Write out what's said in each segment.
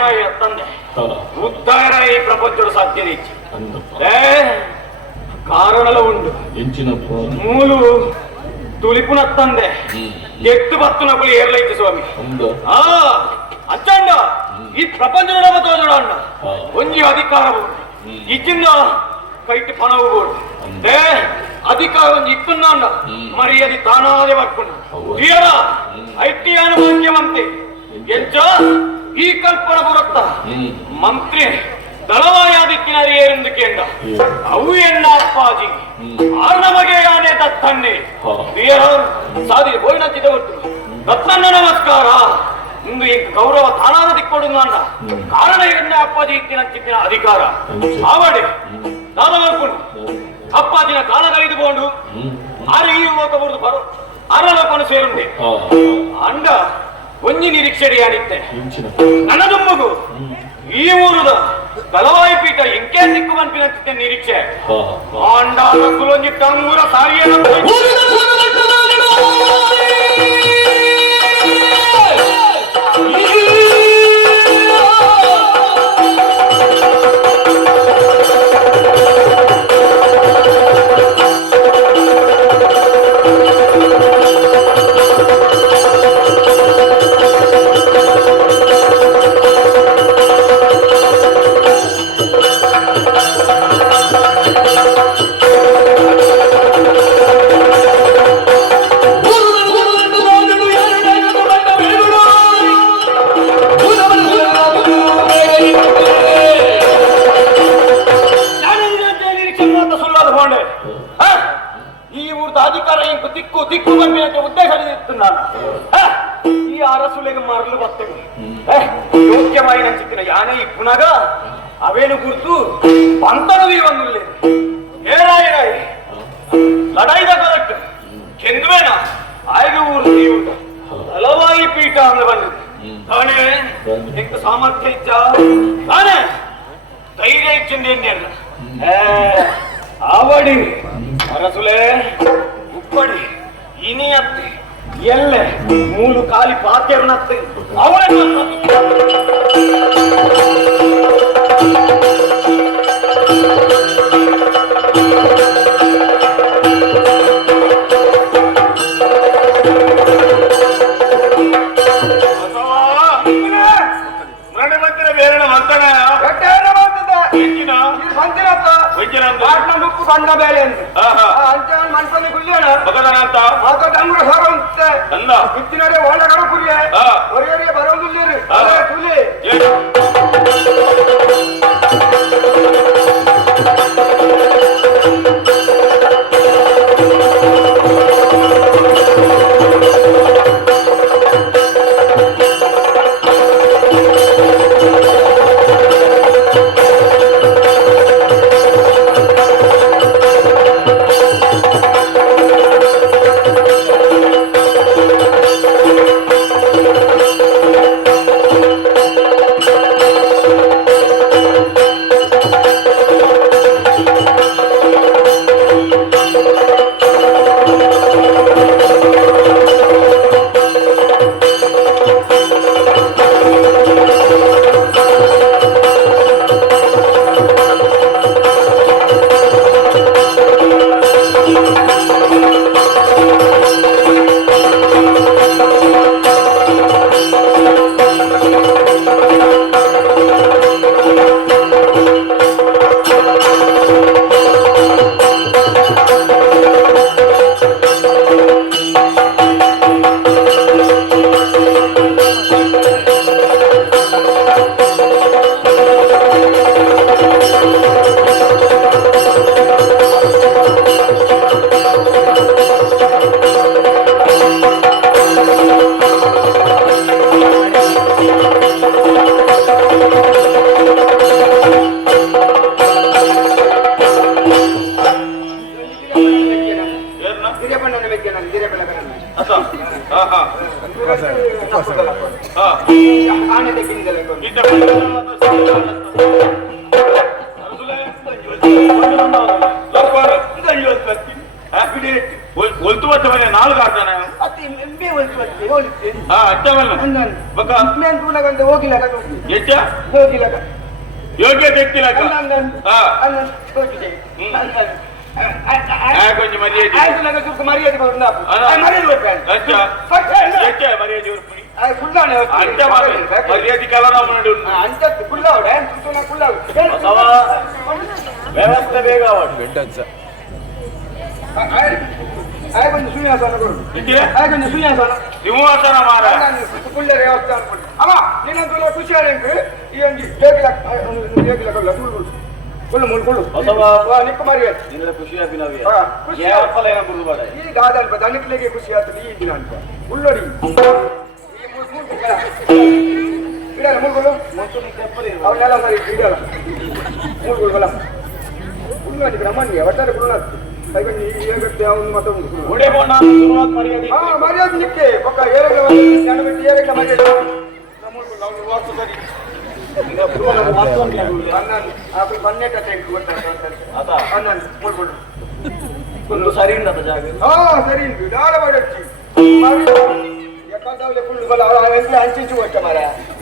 ಹಾಲಾಪಿನಾಯ ತಂದೆ ಉದ್ಧಾರ ಈ ಪ್ರಪಂಚದ ಸಾಧ್ಯ ಇಚ್ಛೆ ಏ ಕಾರಣಲ ಉಂಡು ಎಂಚಿನಪ್ಪ ಮೂಲು ತುಲಿಪುನ ತಂದೆ ಎತ್ತು ಬತ್ತುನ ಬಳಿ ಏರ್ಲೈತೆ ಸ್ವಾಮಿ ಅಂದ ಆ ಅಚ್ಚಂಡ ಈ ಪ್ರಪಂಚದ ತೋಜಡ ಅಣ್ಣ ಹಾ. ಒಂಜಿ ಅಧಿಕಾರವು ಇಚ್ಚಿಂದ ಕೈಟ್ ಪಣವು ಏ ಅಧಿಕಾರ ಒಂಜಿ ಇತ್ತುನ್ನ ಅಣ್ಣ మరి అది తానాదే పట్టుకున్నా ಹೌದು. తీయరా ఐటీ అనుభాగ్యమంతే ಎಂಚ ಈ ಕಲ್ಪನ ಬರುತ್ತ. ಮಂತ್ರಿ ಎನ್ನ ಅಪ್ಪಾಜಿ ಆರ್ ನಮಗೆ ಹಾ. ವೀರ ಸಾದಿ ಬೋಯ್ನಚ್ಚಿದ ಒಟ್ಟು ರತ್ನನ್ನ ನಮಸ್ಕಾರ. ಇಂದು ಈ ಗೌರವ ತಾನಾದ ದಿಕ್ಕೊಡು ನನ್ನ ಕಾರಣ ಎನ್ನ ಅಪ್ಪಾಜಿ ಇತ್ತಿನಚ್ಚಿತ್ತಿನ ಅಧಿಕಾರ. ಆವಡೆ. ದಾದ ಮಾಡ್ಕೊಂಡು ಅಪ್ಪಾಜಿನ ಕಾಲ ಕಳೆದುಕೊಂಡು ಆರೆ ಈ ಲೋಕ ಬರುದು ಬರೋ ಅರ ಲೋಕವನ್ನು ಸೇರುಂಡೆ. ಅಂಡ ಒಂಜಿ ನಿರೀಕ್ಷೆ ಆನಿತ್ತೆ ಎಂಚಿನಪ್ಪ ನನ್ನ ದುಮ್ಮಗು ಈ ಊರುದ ಬಲವಾಯಿ ಪೀಠ ಎಂಕೆ ಸಿಕ್ಕು ಬಂಪಿನಂತೆ ನಿರೀಕ್ಷೆ ಅಂಡ ಕುಲೊಂಜಿ ತಂಗೂರ ಸಾರಿಯನ ಈ ಊರ್ದ ಅಧಿಕಾರ ಇಂಕು ದಿಕ್ಕು ದಿಕ್ಕು ಬಂಪಿನಂತೆ ಉದ್ದೇಶ ಇತ್ತು ನಾನು ಹ? ಈ ಅರಸುಲೆಗೆ ಮರಳು ಬರ್ತೇನೆ ಯೋಗ್ಯವಾಗಿ ನಂಚಿತ್ತಿನ ಯಾನೇ ಈ ಪುನಗ ಅವೇನು ಗುರ್ತು ಪಂತನದಿ ಒಂದು ಏರಾಯಿರಾಯಿ ಲಡಾಯಿದ ಕರೆಕ್ಟ್ ಕೆಂದುವೇನ ಆಯ್ದು ಊರು ಈ ಊಟ ಹಲವಾಯಿ ಪೀಠ ಅಂದ್ರೆ ಬಂದಿದೆ ತಾನೇ ಎಂತ ಸಾಮರ್ಥ್ಯ ಇಚ್ಚ ತಾನೇ ధైర్యం ఇచ్చింది ఏంటి ಆವಡಿ. ಅರಸುಲೆ ಉಪ್ಪಡಿ ಇನಿಯತ್ತೆ ಎಲ್ಲೆ ಮೂಲು ಕಾಲಿ ಪಾತ್ಯರ್ನತ್ತೆ. ಅವಳ ಮೇಲೆ ಅಂತ. ಆಹಾ ಅಂತೆ ಮನ್ಸಲ್ಲಿ ಕುಲ್ಲೇಣ ಮಗದನಂತ ಮಾತ ಡಂಗುರ ಸರ ಅಂತ ಅಂದ ಬಿತ್ತಿನರೆ ಒಳಗಡೆ ಕುಲ್ಲೆ. ಹೊರಗಡೆ ಬರೋದಿಲ್ಲ. ಕುಲಿ. ಆಣೆದ ಒಲ್ತು ಬತ್ತ ಮೇಲೆ ನಾಲ್ಕು ಕೊಂಚ ಮರ್ಯಾದೆ ಮರ್ಯಾದೆ ಮರ್ಯಾದೆ ಮಾತ್ರ ಮರ್ಯಾದೆ ಕಲರ ಮಾಡಿ ಅಂಚತ್ತು ಕುಳ್ಳಾವಡೆ, ತುತ್ತೂನ ಕುಳ್ಳಾವು. ಬಸವ. ವ್ಯವಸ್ಥೆ ಬೇಗ ಆವಡು ಆ, ಆ, ಆ, ಒಂದು ಸೂರ್ಯಾಸನ ಕೊಡು. ಇದ್ದೀರಾ ಆ, ಒಂದು ಸೂರ್ಯಾಸನ. ಸಿಂಹಾಸನ ಮಾರ ಕುಳ್ಳರೆ ವ್ಯವಸ್ಥೆ ಅನ್ಕೊಂಡು. ಅವ ನಿನ್ನಂತೂ ಖುಷಿ ಆಳಿಂದು ಈ ಒಂದು ಹೇಗಿಲ್ಲ ಹೇಗಿಲ್ಲ ಕೊಲ್ಲ ಕುಳ್ಳು ಕುಳ್ಳು ಕುಳ್ಳು. ವಾ, ನಿಕ್ಕು ಮರಿ ಆಯ್ತು. ನಿಲ್ಲ ಖುಷಿ ಅಭಿನವ್ಯ ಹಾ, ಖುಷಿ. ಫಲ ಏನೋ ಗುರುಬೇಡ ಈ ಗಾದಲ್ಪ ದಣಿಕ್ಲಿಗೆ ಖುಷಿ ಆಯ್ತು ಈ ದಿನ ಅಂತ ಉಳ್ಳೊಡಿ ಈ ಮೂ- ಮೂರ್ತಿ ಕೆಳ. ಇಡಲ್ಲ ಮುಳ್ಗುಳು ಅವನ್ನೆಲ್ಲ ಮರಿ ಇಡಲ್ಲ ಮುಳ್ಗುಳು ಬಲ ಉಳ್ಳೊಡಿ ಬ್ರಹ್ಮಣ್ಯ ಒಟ್ಟಾರೆ ಕುಳ್ಳು ಕೈಗೊಂಡು ಈ ಹೇಗತ್ತೆ ಅವನು ಮತ್ತೊಂದು ಕುಳ್ಳು. ಉಡೆ ಬೋಣ ಶುರುವಾತ್ ಮರ್ಯಾದೆ ಹಾ ಮರ್ಯಾದೆ ನಿಕ್ಕೆ ಪಕ್ಕ ಏರಲ್ಲ ಜನ ಬಿಟ್ಟು ಏರಲ್ಲ ಮರ್ಯಾದೆ ನಮ್ಮ ಅವ್ನು ವಾಸ್ತು ಸರಿ ಅಣ್ಣನ್ ಆಪಿ ಬನ್ನೆ ಕತೆ ಗೊತ್ತಾಗ್ತದೆ ಅದ ಅಣ್ಣನ್ ಮುಳ್ಗುಳು ಒಂದು ಸರಿ ಉಂಟದ ಜಾಗ ಹಾ ಸರಿ ಉಂಟು ದಾರ ಮಾಡಚ್ಚಿ ಯಾಕಂದ್ರೆ ಕುಳ್ಳು ಬಲ ಅವರ ಎಂಟ್ಲೆ ಹಂಚಿಂಚು ಕೊಟ್ಟ ಮರ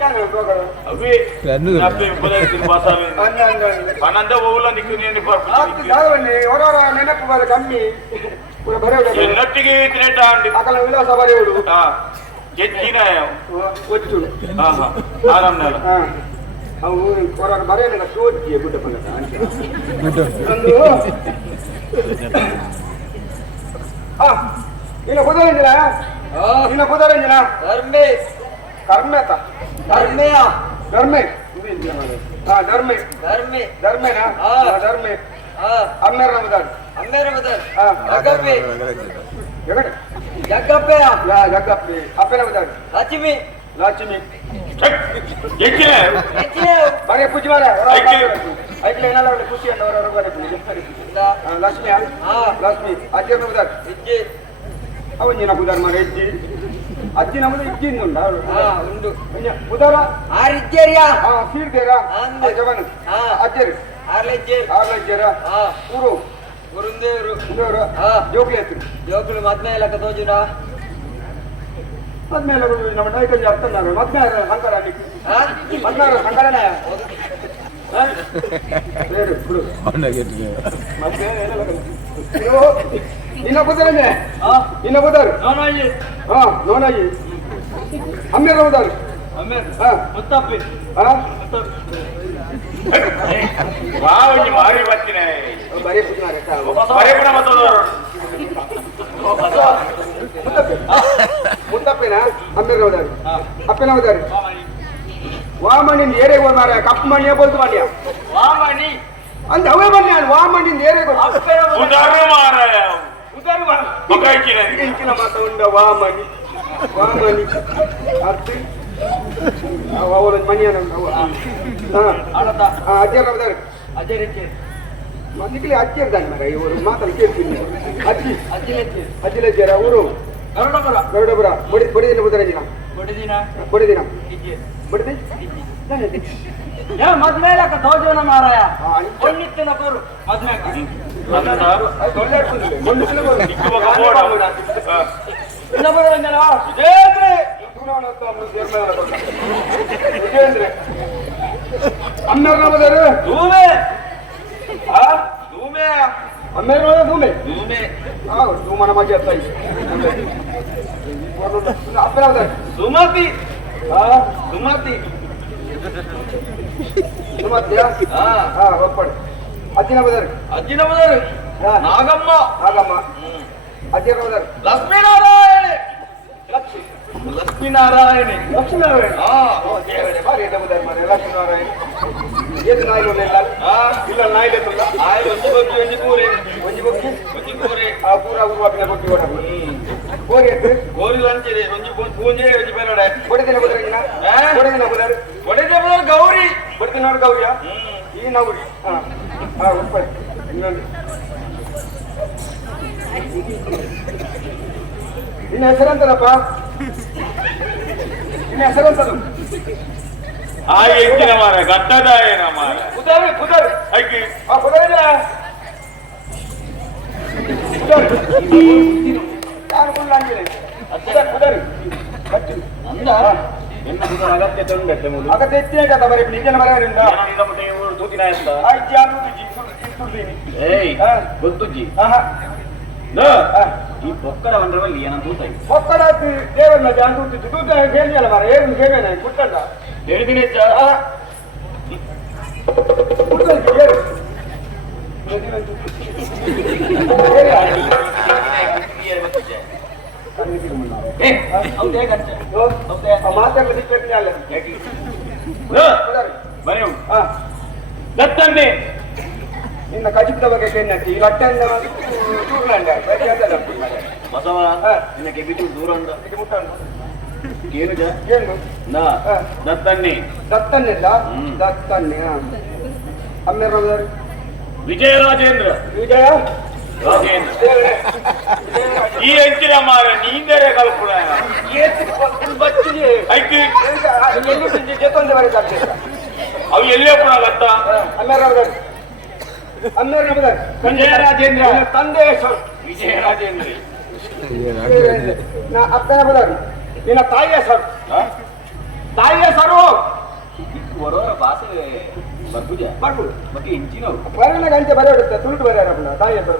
ಆ, ಆ, ಆ. ಯಾಕೆ ಹೋಗೋದು? ಅವಿ ಅಪ್ಪೆ ಉಪದೇಶ ಬಾಸಾವೆ ಅಂದ ಅಂದ ಅಂದ. ಪನಂದ ಹೋಗಲ್ಲ ನಿಕ್ಕು ನೀನು ಆಗ್ತದೆ ಬರ್ಬಿಡಿ ಜಾಗವನ್ನೇ ಹೊರವರ ನೆನಪು ಬರ ಕಮ್ಮಿ ಪುರ ಬರೆಯುವುದು ಎನ್ನೊಟ್ಟಿಗೆ ಇತ್ರೇಟ ಅಂಡಿ ಅಕಲ ವಿಳಾಸ ಬರೆಯುವುದು ಹಾ ಹೆಚ್ಚಿನ ಒಚ್ಚು ಹಾ ಹಾ ಆರಾಮ್ನಲ್ಲ ಹಾ ಅವು ಹೊರಗೆ ಬರೆಯಲಿಲ್ಲ ಸೋಜಿಗೆ ಗುಡ್ಡ ಬಂದ ಒಂದು ಹಾ ಇನ್ನ ಕುದರಂಜಿನ ಇನ್ನ ಕುದರಂಜಿನ ಧರ್ಮೇ ಕರ್ಮೇತ. ಧರ್ಮೆಯ ಧರ್ಮೆ. ಹಾ ಧರ್ಮೆ. ಧರ್ಮೆ. ಧರ್ಮೇನಾ. ಧರ್ಮೆ. ಜಗಪ್ಪೆ ಜಗಪ್ಪೆ ಜಗಪ್ಪಿ ಅಪ್ಪನ ಬದಾರು ಲಕ್ಷ್ಮಿ ಲಕ್ಷ್ಮಿ ಬರೀ ಪೂಜೆ. ಐಕ್ಲ ಖುಷಿ ಅಂತ ಅಜ್ಜನ ಬದಾರು ಇಜ್ಜಿ ಅವನಿನ ಮಾರ ಇಜ್ಜಿ ಅಜ್ಜಿ ನಮ್ಮದು ಇಜ್ಜಿ ಉಂಟಾ. ಹಾ ಉಂಡು ಬುದಾರ ಆರಿದ್ದೇರಿಯಾ ಹಾ ಸೀರ್ದೇರಾ ಹಾ. ಅಜ್ಜರು. ಆರ್ಲೆಜ್ಜೆ ಆರ್ಲಜ್ಜರ ಹಾ. ಊರು? ಗುರುಂದೇವರು ದೇವರು ಹಾ. ಜೋಗ್ಲಿ ಹತ್ರ ಜೋಕುಲು ಮದ್ಮೆ ಲಕ್ಕ ತೋಜುನ? ಮದ್ಮೇಲೆ ನಮ್ಮ ನಾಯಕಂಜಿ ಅರ್ಥನಾರ ಮದ್ಮೇಲೆ ಸಂಕರ ಅಲ್ಲಿಕ್ಕೆ ಹಾ. ಮದ್ಮೇಲೆ ಸಂಕರನ ಹೇಳು ಮತ್ತೆ ನಿನ್ನ ಬುದ್ಧರನ್ನೇ ಹಾ ನಿನ್ನ ಬುದ್ಧರು ನೋನಾಯಿ ಹಾ ನೋಡಾಯಿ ಅಮ್ಮೇರ ಬುದ್ಧರು ಅಮ್ಮೇರ ಹಾ ಮುತ್ತಪ್ಪಿ ಹಾ ವಾ ಒಂಜಿ ಮಾರಿ ಬತ್ತಿನ ಬರೀ ಪುಣ್ಯ ಮಾರ್ರೆ. ಬರೇಪುಣ ಮತ್ತೊಂದು ಮುತ್ತಪ್ಪೆ ಮುತ್ತಪ್ಪೆನ ಅಮ್ಮೇರ ಬುದ್ಧರು ಅಪ್ಪನ ಬುದ್ಧರು ವಾಮಣ್ಣಿಂದ ಏರೆಗೆ ಹೋದ ಮಾರ ಕಪ್ಪು ಮಣ್ಣಿಯ ಬೋಲ್ತು ಮಣ್ಣಿಯ ವಾಮಣಿ ಅಂತ ಅವೇ ಬನ್ನಿ ನಾನು ಹೆಚ್ಚಿನ ಇಂಚಿನ ಮಾತ ಉಂಡ ವಾಮಣಿ ವಾಮಣಿ ಅತ್ತಿ ಅವರ ಆಡತ ಅಜ್ಜರ ಬದಾರೆ ಅಜ್ಜೆ ರೀತಿ ಮಂದಿಗೆ ಅಜ್ಜಿ ಇರ್ತಾನೆ ಮರ ಇವರು ಮಾತನ್ನು ಕೇಳ್ತೀನಿ. ಅಜ್ಜಿ. ಅಜ್ಜಿ ರೀತಿ ಅಜ್ಜಿಲಜ್ಜರ ಊರು ಗರುಡಪುರ. ಗರುಡಪುರ. ಬಡಿ ಬಡಿದಿನ ಬುಧರ ದಿನ ಬಡಿದಿನ. ಇಜ್ಜಿ ಬಡಿದಿ? ಏ ಮದ್ಮೆ ಲಕ್ಕ ತೋಜುನ ಮಾರಾಯ. ಹಾ, ಸುಮತಿ ಸುಮತಿ ಸುಮತಿಯಾ ಹಾ ಹಾ ಒಪ್ಪಡು ಅಜ್ಜಿನ ಬದಾರು ಅಜ್ಜಿನ ಬದರು ಹಾ. ನಾಗಮ್ಮ ಆಗಮ್ಮ ಅಜ್ಜಿನ ಬದಾರು ಲಕ್ಷ್ಮೀನಾರಾಯಣ ಲಕ್ಷ್ಮೀನಾರಾಯಣಿ ಲಕ್ಷ್ಮೀನಾರಾಯಣ ಹಾ ಭಾರಿ ಎಡ್ಡ ಬದಾರು ಮಾರೆ ಲಕ್ಷ್ಮೀನಾರಾಯಣ ಏದು ನಾಯಿ ಇಲ್ಲ ಹಾ ಇಲ್ಲ ನಾಯಿ ಇಲ್ಲ ಆಯ್ ಒಂದು ಬಗ್ಗೆ ಒಂದು ಕೂರೆ ಒಂಜಿ ಬೊಕ್ಕಿ ಒಂದು ಕೂರೆ ಆ ಪೂರ ಉರುವಾಪಿನ ಬೊಕ್ಕಿ ಓಡ ಕೋರಿ ಎದ್ದು ಗೋರಿ ಲಂಚಿದೆ ಒಂದು ಪೂಂಜೆ ಒಂದು ಬೇರೆ ಕೊಡಿದಿನ ಬದ್ರಗಿನ ಹಾ? ಕೊಡಿದಿನ ಬದಾರು ಒಡೆದ ಬದಲು ಗೌರಿ ಕೊಡ್ತೀನಿ ನೋಡಿ ಗೌರಿಯ ಹ್ಮ್ ಈ ನೌರಿ ಹಾ ಇನ್ನೊಂದು ನಿನ್ನ ಹೆಸರಂತದಪ್ಪ ನಿನ್ನ ಹೆಸರಂತದು ಆ ಹೆಚ್ಚಿನ ಮಾರ ಗಟ್ಟದಾಯನ ಮಾರ? ಕುದರ್ ಆ ಕುದಾರಿಲ್ಲ ನಾನು ಕುದಾರಿ. ಕುದಾರಿ ಅಂದ? ಉಂಟೆ ಮೂಲು ಅಗತ್ಯ ಹೆಚ್ಚಿನ ಕಥ ಬರೀ ನಿಜನ ಊರು ತೂತಿನ ಆಯ್ತು. ಗೊತ್ತುಜ್ಜಿ ಆಹಾ ಲೋ, ಹಾ ಈ ಪೊಕ್ಕಡ ಬಂದ್ರವಲ್ಲಿ ಏನಂತ ತೂತಾಯಿ ಒಕ್ಕಡ ದೇವರನ್ನ ಜಾನ್ ತೂತಿತ್ತು ತೂತ ಹೇಳಿಯಲ್ಲ ಮಾರ ಏನು ಸೇವೆನ ಕುಟ್ಟಲ್ಲ ಹೇಳಿದಿನಿ ಹೆಚ್ಚ ಆಹಾ ಕುಟ್ಟಲ್ಲ ಹೇಳು ಏ ಹೌದೇ ಗಂಟೆ ಮಾತಾಡಲಿಕ್ಕೆ ಅಲ್ಲ ಲೋ, ಬರೀ ಉಂಟು. ನಿನ್ನ ಕಜಿಪ್ತ ಬಗ್ಗೆ ಕೇಳಿನಟ್ಟಿ ಈ ಲಟ್ಟೆಯಿಂದ ಅದಲ್ಲ ಬಸವ ನಿನಗೆ ಬಿಟ್ಟು ದೂರ ಉಂಟು. ಮುಟ್ಟಂಡು ಏನು ಏನು. ದತ್ತನ್ನೇ. ದತ್ತನ್ನಿಲ್ಲ ಅಮ್ಮೇರ ವಿಜಯ ರಾಜೇಂದ್ರ. ವಿಜಯ? ರಾಜೇಂದ್ರ. ಈ ಹೆಂಚಿನ ಮಾರ ನೀಂದರೆ ಕಲ್ಪುಣ. ಎಲ್ಲೂ ಜೊತ್ತೊಂದು ಬರೀತಾರೆ ಅವು ಎಲ್ಲೇ ಪುಣ ಗತ್ತ ಅಮ್ಮೇರ ಅಮ್ಮೇರ ವಿಜಯ ರಾಜೇಂದ್ರ. ತಂದೆ ಹೆಸರು. ವಿಜಯ ರಾಜೇಂದ್ರ. ನಾ ಅಪ್ಪನ ಬದಲು ನಿನ್ನ ತಾಯಿಯ ಹೆಸರು. ತಾಯಿಯ ಹೆಸರು? ಬರೋರ ಭಾಷೆ ಬರ್ಬುಜ. ಬರ್ಬೋದು ಹೆಂಚಿನವು ಬರೋಣ ಗಂಟೆ ಬರೆಯುತ್ತೆ ತುಳುಟು ಬರೆಯಾರಪ್ಪನ ತಾಯಿಯ ಮಾರ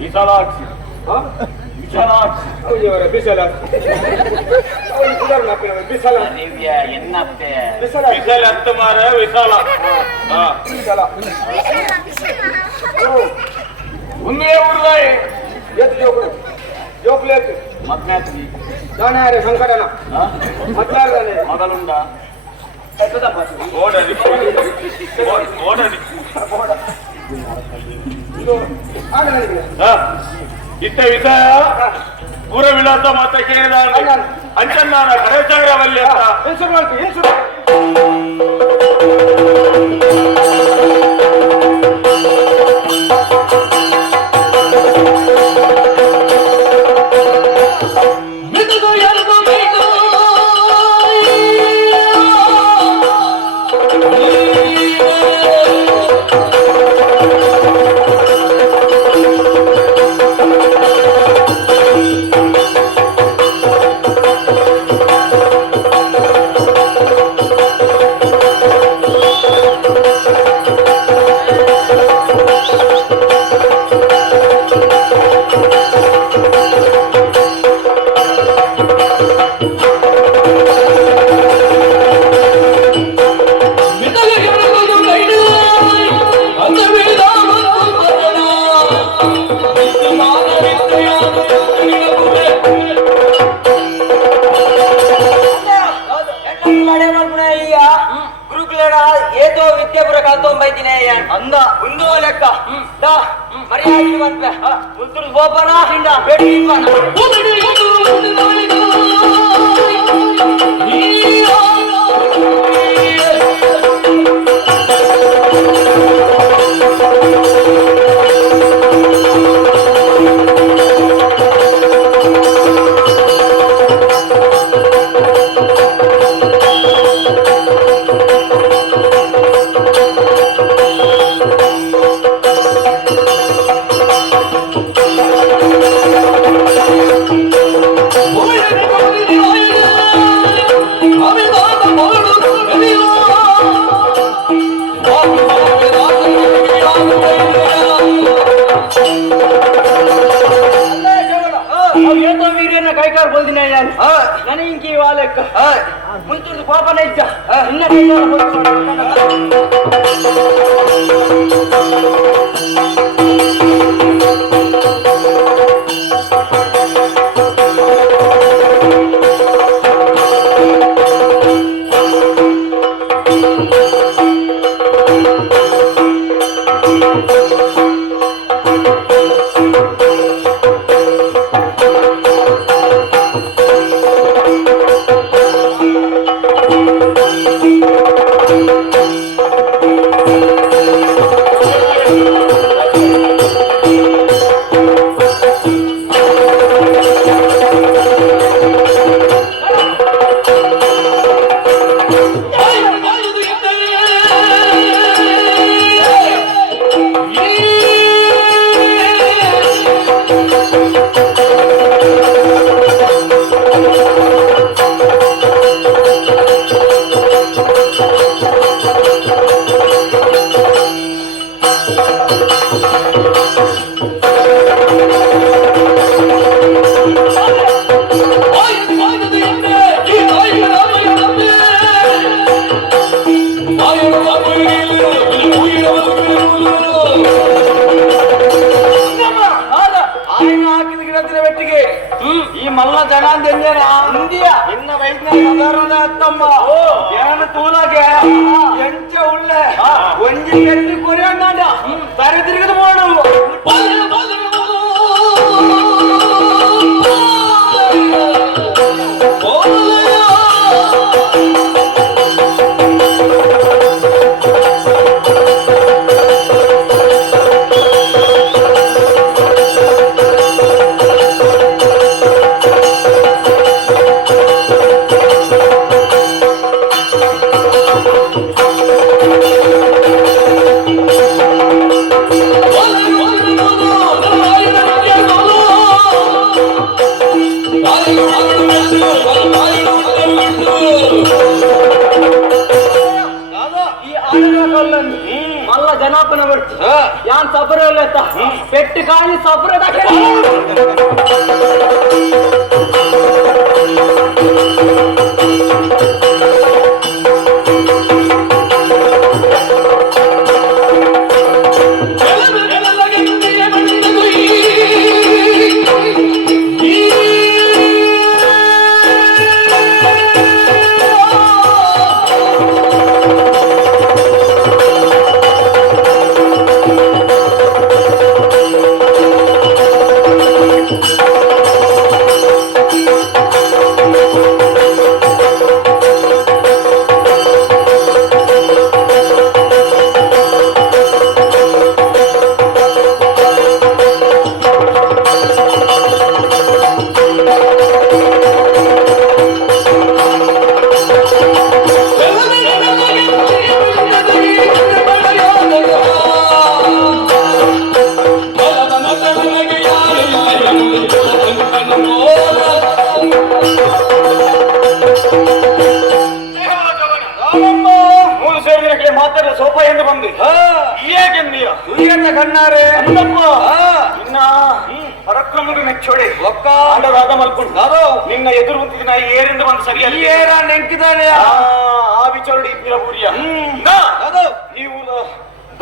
ವಿಶಾಲ ಹಾ ಉನ್ನೇ ಊರ್ದ ಎತ್ತು ಜೋಕ್ಲು ಜೋಕ್ಲೇತು ಮತ್ನಾತ್ರಿ ದಾನಾರೆ ಸಂಕಟನ ಮತ್ನಾರ್ದಾನೆ ಮೊದಲುಂಡ ಓಡಡಿ ಓಡಡಿ ಓಡ ಆಗ ಇತ್ತ ಇದ್ದ. ಪೂರ ವಿಳಾಸ ಮಾತ್ರ ಕೇಳಿದ ಅಂಚನ್ನಾನ ಕಡೇಶಾಗ್ರವಲ್ಲಿ ಅಂತ. ಹೆಸರು ಮಾಡ್ತೀನಿ ಹೆಸರು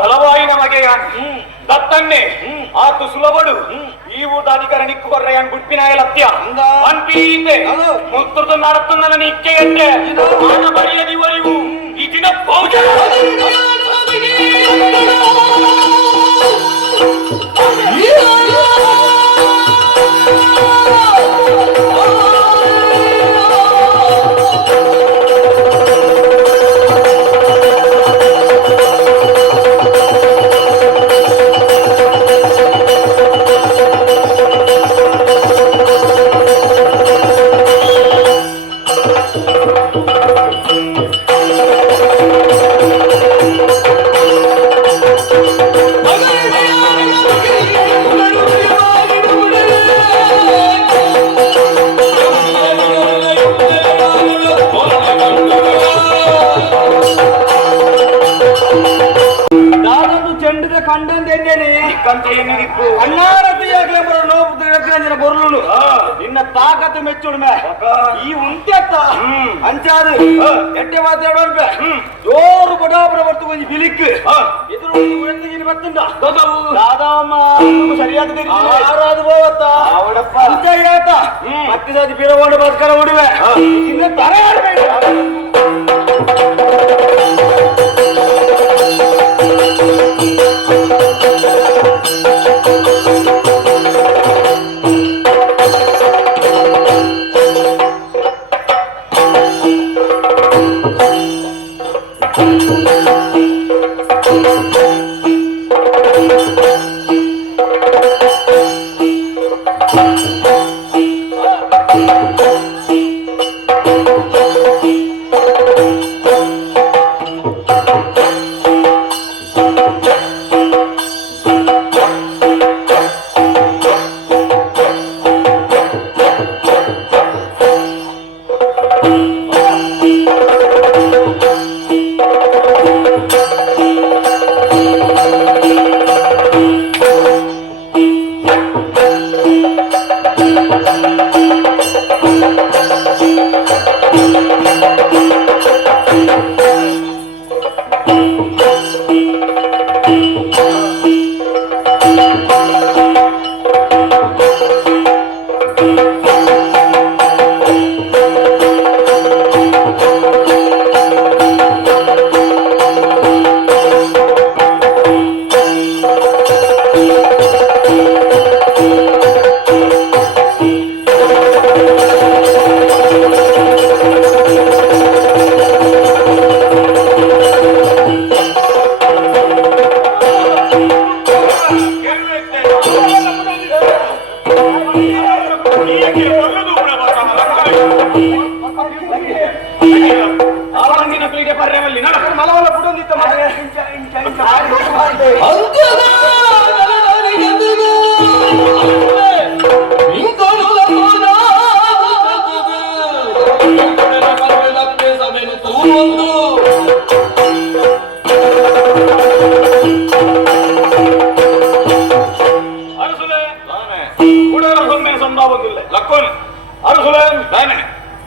ದಳವಾಯಿನ ಮಗೆಯ ದತ್ತನ್ನೇ ಆತು ಸುಲಭಡು ಈ ಊಟ ಅಧಿಕಾರ ನಿಕ್ಕು ಬರ್ರೆ ಅನ್ ಗುಡ್ಪಿನ ಲತ್ಯ ಹಂಗ. ಅನ್ಪೀತೆ ಅದು. ಮುತ್ತುರ್ದು ನಡತನ್ನ ನನ್ನ ಇಚ್ಛೆಯಂತೆ ಮಾನ ಬರೆಯದಿವರಿವು ಈ ದಿನ ಭೋಜನ ನಾನೊಂದು ಕಂಡಂದೇನೆ ನಿಕ್ಕಂತ ಏನಿದಿಪ್ಪು ಅಣ್ಣಾರತಿಯಾಗ್ಲೇ ಬರೋ ನೋವು ರತ್ನ ಬರಲು ನಿನ್ನ ತಾಕತ್ತು ಮೆಚ್ಚುಡ್ಮೆ ಈ ಉಂಟೆತ್ತ? ಅಂಚಾರು ಅಂಚಾದು. ಎಟ್ಟೆ ಮಾತಾಡೋರ್ಬೆ ಜೋರು ಬಡಾಬರ ಬರ್ತು ಒಂದು ಬಿಲಿಕ್ ಎದುರು ಎಂದಿಗಿನ ಬತ್ತುಂಡ ದಾದಮ್ಮ ಸರಿಯಾದ ಯಾರಾದು ಹೋಗತ್ತ? ಅವಡಪ್ಪ. ಅಂತ ಹೇಳ್ತ. ಮತ್ತೆ ಸಾದಿ ಬೀರಗೊಂಡು ಬದುಕರ ಉಡುವೆ. ಇನ್ನ ತರ ಆಡ್ಬೇಕು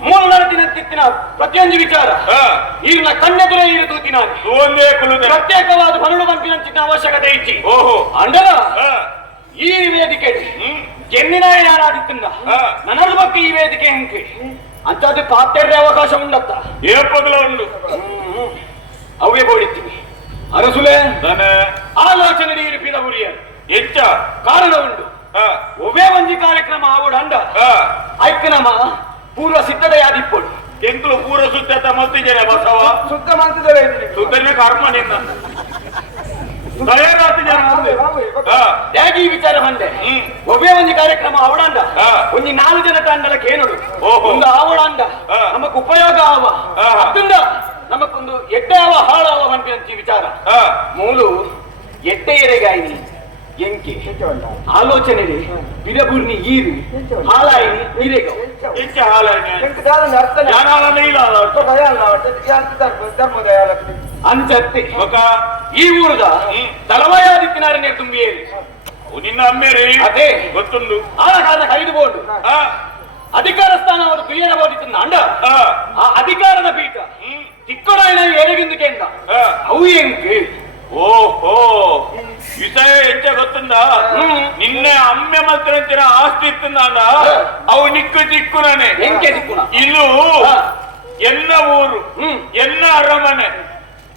ಅರಸುಲೆ ದಿನ ತಿತ್ತಿನ ಪ್ರತಿಯೊಂದು ವಿಚಾರ. ಈಗಿನ ಕಣ್ಣೆದುರೇ ಇರು ದಿನ. ಒಂದೇ ಕುಲುದ ಪ್ರತ್ಯೇಕವಾದ ಮರಳು ಬಂಪಿನಂಚಿನ ಅವಶ್ಯಕತೆ ಇಚ್ಚಿ. ಓಹೋ. ಅಂಡಲ ಈ ವೇದಿಕೆ ಜೆನ್ನಿನ ಯಾರಾದಿತ್ತಿಂದ? ನನ್ನ ಬಗ್ಗೆ ಈ ವೇದಿಕೆ ಹೆಂಗೆ? ಅಂತದ್ದು ಪಾತ್ರೆ ಅವಕಾಶ ಉಂಡತ್ತ? ಏಪದಲ ಉಂಡು. ಅವೇ ಬೋಡಿತ್ತೀನಿ ಅರಸುಲೆ ಆಲೋಚನೆ ಇರಿಪಿದ ಗುರಿಯ ಹೆಚ್ಚ ಕಾರಣ ಉಂಟು. ಒವೇ ಒಂಜಿ ಕಾರ್ಯಕ್ರಮ ಆವಡ ಅಂಡ ಐಕ್ಯನಮ ಪೂರ್ವ ಸಿದ್ಧತೆಯಾದಿಪ್ಪಡು ಎಂಕ್ಲು ಪೂರ್ವ ಸಿದ್ಧತೆ ಮಲ್ತಿದ್ದೇನೆ ಬಸವ. ಸುತ್ತ ಮಲ್ತಿದ್ದೇವೆ ಸುತ್ತನೇ ಕರ್ಮ ನಿನ್ನ. ಈ ವಿಚಾರ ಬಂದೆ. ಒಬ್ಬೇ ಒಂದು ಕಾರ್ಯಕ್ರಮ ಅವಡಂಡ ಒಂದು ನಾಲ್ಕು ಜನ ತಂಡಲಕ್ಕೆ ಏನದು? ಒಂದು ಆವಡಂಡ ನಮಕ್ ಉಪಯೋಗ ಆವ. ಅದ್ರಿಂದ ನಮಕ್ಕೊಂದು ಎಟ್ಟೆ ಆವ ಹಾಳಾವ ಅಂತ ವಿಚಾರ. ಮೂಲು ಎಡ್ಡೆ ಎರೆಗಾಯಿನಿ ಎಂಕೆ ಆಲೋಚನೆ ಬಿರಬುರ್ನಿ ಈರು ಹಾಳಾಯಿನಿ ನೀರೇಗ ಎಂಕೆ ಹಾಳಾಯಿನಿ ಎಂಟು ದಾದ ಅರ್ಥ ಜ್ಞಾನಾಲನೇ ಇಲ್ಲ ಅರ್ಥ ಭಯ ಅಲ್ಲ ಒಟ್ಟು ಅಂತ ಧರ್ಮ ಧರ್ಮೋದಯ ಅಲ್ಲ ಅಂಚತ್ತೆ ಈ ಊರದ ತಲವಾಯಾದಿತ್ತಿನಾರ ನೇತು ಏರಿ ನಿನ್ನ ಅಮ್ಮೇರಿ ಅದೇ. ಗೊತ್ತುಂಡು ಆದ ಕಾರಣ ಕೈದುಕೊಂಡು ಆ, ಅಧಿಕಾರ ಸ್ಥಾನ ಅವರು ತುಯ್ಯನ ಬೋದಿತ್ತು ಅಂಡ ಆ, ಆ ಅಧಿಕಾರದ ಪೀಠ ಹ್ಮ್, ತಿಕ್ಕೊಡಾಯನ ಎರೆಗಿಂದು ಕೆಂದ ಆ. ಅವು ಎಂಕ್ ಓಹೋ ವಿಷಯ ಹೆಚ್ಚೆ ಗೊತ್ತುಂದ. ನಿನ್ನೆ ಅಮ್ಮೆ ಮಾತ್ರ ಆಸ್ತಿ ಇತ್ತಂದ ಅವು ನಿಕ್ಕು ತಿಕ್ಕುನ ಇದು ಹಾ. ಎನ್ನ ಊರು. ಎನ್ನ ಅರಮನೆ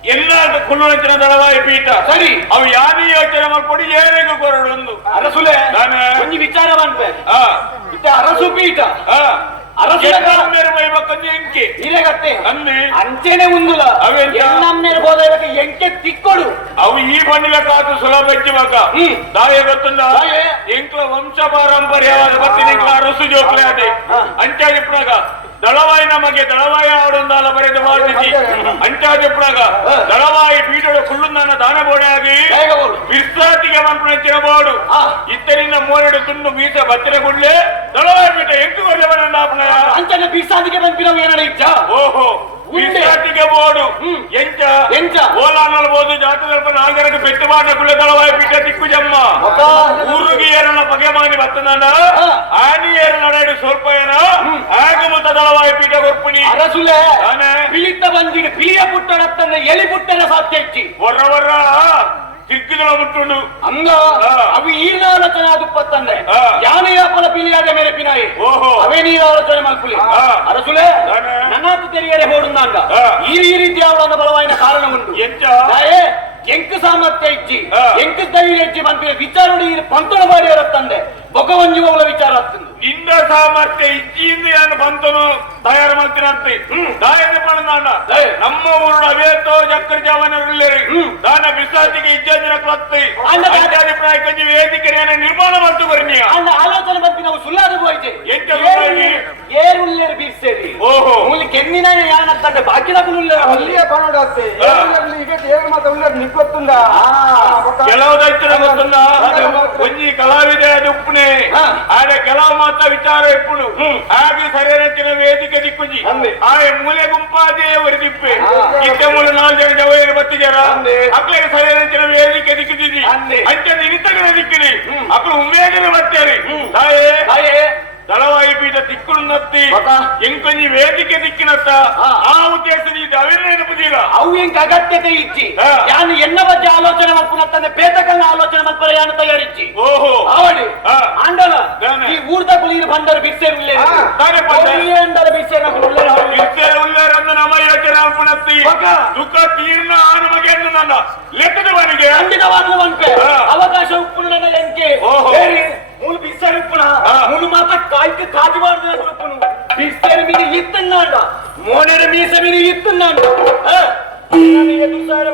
ಎಲ್ಲ ಕುಲ್ಲುವಂಚಿನ ದಳವಾಯಿ ಪೀಠ ಸರಿ. ಅವು ಯಾರು ಯೋಚನೆ ಮಾಡ್ಕೊಡಿ ಏರಿಗೂ ಕೊರಡೊಂದು ಅರಸುಲೆ ನಾನೇ. ವಿಚಾರ ಇತ್ತ ಅರಸು ಪೀಠ ಆ. ಅರಸಿನ ಎನ್ನ ಕಾಲ- ಅಮ್ಮೆರ ಬೈಬೇಕಂದು ಎಂಕೆ ಇರಗತ್ತೆ ಅಂದಿ ಅಂಚೆನೆ ಮುಂದುಲ ಅವೆಂತ? ಎನ್ನಮ್ಮೇಲೆ ಬೋದಕ್ಕೆ ಎಂಕೆ ತಿಕ್ಕೊಡು ಅವು ಈ ಬಣ್ಣಿನ ಕಾತು ಸುಲಭ ಹೆಚ್ಚಿವಾಗ ಹ್ಮ್. ದಾಯ ಗೊತ್ತುಂದ ದಾಯೆ? ಎಂಕ್ಲ ವಂಶ ಪಾರಂಪರ್ಯವಾದ ಬತ್ತಿ ನಿಂಕ್ಲ ಅರಸು ಜೋಕ್ಲೆ ಅದೇ ಹಾ. ಅಂಚಾದಿಪ್ಪನಾಗ ದಳವಾಯಿ ನಮಗೆ ದಳವಾಯಿ ಆಡೊಂದಾಲ ಬರೆದು ಮಾಡ್ತಿದ್ದಿ ಅಂಚಾದಿಪ್ಪನಾಗ ಹಾ. ದಳವಾಯಿ ಪೀಠದ ಕುಳ್ಳುಂದಾನ ದಾನ ಬೋಡೆಯಾಗಿ. ವಿಶ್ರಾಂತಿಗೆ ಮನ್ಪುಣಿಸಿನ ಬೋಡು ಹಾ. ಇತ್ತರಿಂದ ಮೂರೆಡು ತುಂಡು ಮೀಸ ಬತ್ತಿನ ಗುಡ್ಲೆ ದಳವಾಯಿ ಪೀಠ ಎಂಟು ಕೊಡ್ಲೆ ಬರಣ್ಣಾಪನಯ ಅಂಚನೆ ಬಿಸಾದಿಗೆ ಬಂದಿರೋ ಏನಡ ಇಚ್ಚ ಓಹೋ విశ్రాంతిగా పోడు ఎంత ఎంత ఓలాన్నల పోదు జాతి నలప నాలుగరకు పెట్టుబాటుకుల తలవాయి పిట్ట దిక్కుజమ్మ ఊరుగి ఏరణ పగమాని వస్తున్నాన ఆని ఏరణ సోల్పోయిన ఆగముత తలవాయి పిట్ట కొర్పుని అరసులే పిలిత బందిని పిలియ పుట్టడత్తన్న ఎలి పుట్టన సాధ్యం ఒర్ర ఒర్ర ವರ್ರ ತಿಕ್ಕಿದಳ ಅಂಗ. ಅವು ಈನ ಆಲೋಚನೆ ಆದುಪ್ಪತ್ತಂದ್ರೆ ಹಾ. ಯಾನೆಯಾಪಲ ಪಿಲಿಯಾದ ಮೇಲೆ ಪಿನಾಯಿ ಓಹೋ. ಅವೇ ನೀನು ಆಲೋಚನೆ ಮಲ್ಪುಲಿ. ಅರಸುಲೆ ನಾನೇ. ನನ್ನಾತು ತೆರಿಗೆರೆ ಹೋಡುಂದಾಂಡ ಹಾ. ಈ ಈ ರೀತಿ ಅವಳನ್ನ ಬಲವಾಯಿನ ಕಾರಣ ಉಂಟು ಎಂಚ ನಾಯೇ ಎಂಕು ಸಾಮರ್ಥ್ಯ ಇಚ್ಚಿ ಹಾ. ಎಂಕು ಧೈರ್ಯ ಬಂದಿರ ವಿಚಾರಣೆ ಈ ಪಂತನ ಮಾಡಿ ತಂದೆ ಬೊಗವಂಜು ಅವಳ ವಿಚಾರ ನಿನ್ನ ಸಾಮರ್ಥ್ಯ ಇಚ್ಚಿಯಿಂದ ಏನು ಬಂತನು ತಯಾರು ಮಾಡ್ತೀನಂತೆ ದಾಯನ ಪಣದಾಂಡ ದಯ. ನಮ್ಮ ಊರುಡ ಅವೇತೋ ಜಕ್ಕರ ಜಾವನರುಳ್ಳೇರಿ ಹ್ಮ್. ದಾನ ಬಿಸಾತಿಗೆ ಇಜ್ಜಂಜನ ಕ್ಲತ್ತಿ ಅಣ್ಣ, ಅಂಜಾದಿ ಪ್ರಾಯಕಂಜಿ ವೇದಿಕೆಯನ್ನು ನಿರ್ಮಾಣ ಮಾಡ್ತು ಬರ್ನಿಯ ಅನ್ನ ಆಲೋಚನೆ ಬಂದು ನಾವು ಸುಳ್ಳಾದ ಹೋಯ್ತೆ ಎಂತ ಸುಳ್ಳಾಗಿ? ಏರುಳ್ಳೇರು ಬೀರ್ಸೇರಿ ಓಹೋ ಮೂಲಿ ಕೆನ್ನಿನ ಯಾನತ್ತಂಡೆ ಬಾಕಿನ ಉಳ್ಳೇರು ಅಲ್ಲಿಯೇ ಪನೋಡಾಸ್ತಿ ಹಾ. ಈಗ ದೇವ್ರ ಮಾತ ಉಳ್ಳರ್ ನಿಕ್ಕೊತ್ತುಂದ ಕೆಲವು ದೈತ್ಯರ ಗೊತ್ತಲ್ಲ ಒಂಜಿ ಕಲಾವಿದೆ ಅದು ಉಪ್ಪುನೆ ಹಾ. ಆಡ ಕೆಲವು ಮಾತ್ರ ವಿಚಾರ ಇಪ್ಪುಡು ಹಾಗೆ ಸರಿಯಾದ ವೇದಿಕೆ ದಿಕ್ಕುಜಿ ಅಂದೆ. ಆಯ ಮೂಲೆ ಗುಂಪಾದೇ ಒರಿದಿಪ್ಪೆ ಹಾ. ಇತ್ತ ಮೂಲೆ ನಾಲ್ಕು ಜನ ಜವೈರು ಬತ್ತಿಜಾರ ಅಂದೆ. ಅಕ್ಳಿಗೆ ಸರಿಯಾದ ವೇದಿಕೆ ದಿಕ್ಕುಜಿಜಿ ಅಂದೆ. ಅಂಚ ನಿಂತಗನ ದಿಕ್ಕಿನಿ ಅಕ್ಳು ಉಮೇದಿನ ಬತ್ತೇರಿ ತಾಯೇ ತಿಕ್ಕುಳು ನತ್ತಿ ಮತ್ತ? ಎಂಕೊಂಜಿ ವೇದಿಕೆ ದಿಕ್ಕಿನತ್ತ ಹಾ. ಆ ಉದ್ದೇಶದಿ ಅವೇನು ನೆನಪುದಿಲ್ಲ ಅವು ಎಂಕ್ ಅಗತ್ಯತೆ ಇಚ್ಚಿ. ಯಾನು ಎನ್ನ ಬಗ್ಗೆ ಆಲೋಚನೆ ಮಾಡ್ಕೊಂಡಂತಂದೆ ಪೇತಕಂಗ ಆಲೋಚನೆ ಮಾಡ್ತಾರೆ ಯಾನು ತಯಾರಿಚ್ಚಿ ಓಹೋ ಅವಳಿ. ಆಂಡಲ. ಈ ಊರ್ದ ಕುಲೀರು ಬಂದರ ಬಿಸ್ಸೇರು ಉಳ್ಳೇರು ಹಾ. ದಾನೆ ಪಂಚ. ಅಂದರ ಬಿಸ್ಸೇರು ಉಳ್ಳೇರು ಇರ್ತೇನೆ ಉಳ್ಳೇರಂದು ನಮ್ಮ ಯೋಚನೆ ಪುಣತ್ತಿ ದುಃಖ ತೀರ್ಣ ಆ ನಮಗೆ ಎಂದು ನನ್ನ ಲೆಕ್ಕದ ಮನೆಗೆ ಖಂಡಿತವಾಗ್ಲೂ. ಅವಕಾಶ ಉಪ್ಪು ನನ್ನ ಎಂಕೆ ಓಹೋ. ಮೂಲು ಉಪ್ಪುನ ಹಾ. ಮೂಲು ಮಾತ ಕಾಯ್ಕ ಕಾಜಿ ಮಾಡಿದ್ರೆ ಉಪ್ಪುನು ಬಿಸ್ಸೇರು ಮೀನು ಇತ್ತನ್ನಾಂಡ? ಮೋನೆರ ಮೀಸ ಮೀನು ಇತ್ತನ್ನಾಂಡ? ಎದುರು ಸಾವಿರ